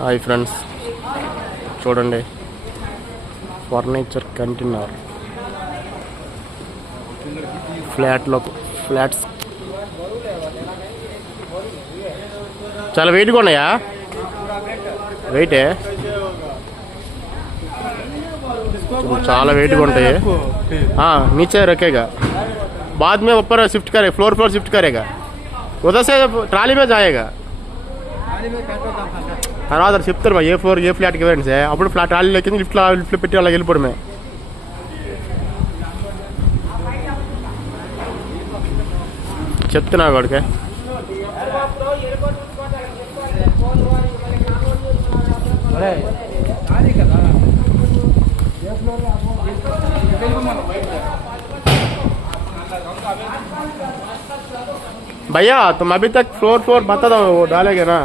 Hi friends, చూడండి furniture container flats చాలా వెయిట్గా ఉన్నాయా? వెయిటే చాలా వెయిట్గా ఉంటాయి. नीचे रखेगा, बाद में ऊपर शिफ्ट करेगा, फ्लोर शिफ्ट करेगा, उधर से ट्राली में जाएगा. తర్వాత చెప్తారు ఏ ఫ్లోర్ ఏ ఫ్లాట్కి ఫ్రెండ్స్. అప్పుడు ట్రాలీ లెక్కింది లిఫ్ట్లో పెట్టి అలా వెళ్ళిపోవడమే. చెప్తున్నా వాడికి. भैया तुम अभी तक फ्लोर बता दो, वो डालेगा ना,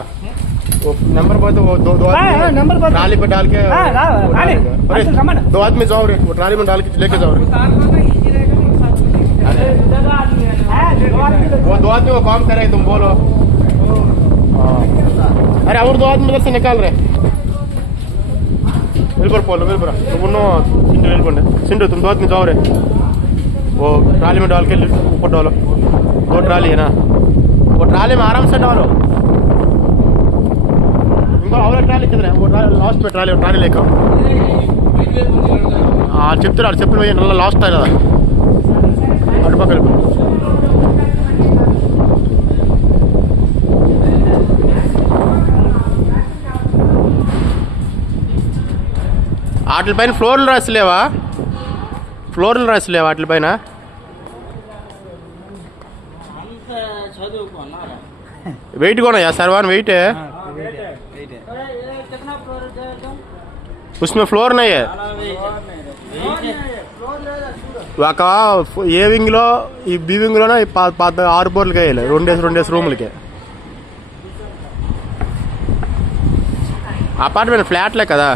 वो नंबर बता, वो दो आदमी ट्राली पे डाल के दो आदमी जाओ रे, वो ट्राली में डाल के लेके जाओ रे. वो दो आदमी वो काम करे, तुम बोलो. अरे और दो आदमी इधर से निकाल रहे. बिल्कुल बोलो बिल्कुल. तुम सिंधु बिल्कुल सिंधु, तुम दो आदमी जाओ रे, वो ट्राली में डाल के ऊपर डालो. दो ट्राली है ना, वो ट्राली में आराम से डालो. इंको और ट्राली किधर है? वो लास्ट में ट्राली लेकर చెప్తున్నారు భయ్య, నల్ల లాస్ట్ కదా అటుపక్కల. వాటిపైన ఫ్లోర్లు రాసలేవా వాటిపైన? వెయిట్ కూడా सरवान वेट है, उसमें फ्लोर नहीं है. ఒక ఏ వింగ్లో ఈ బి వింగ్లోనే 6 ఫ్లోర్లకి వేయాలి, 2 రూములకి. అపార్ట్మెంట్ ఫ్లాట్లే కదా.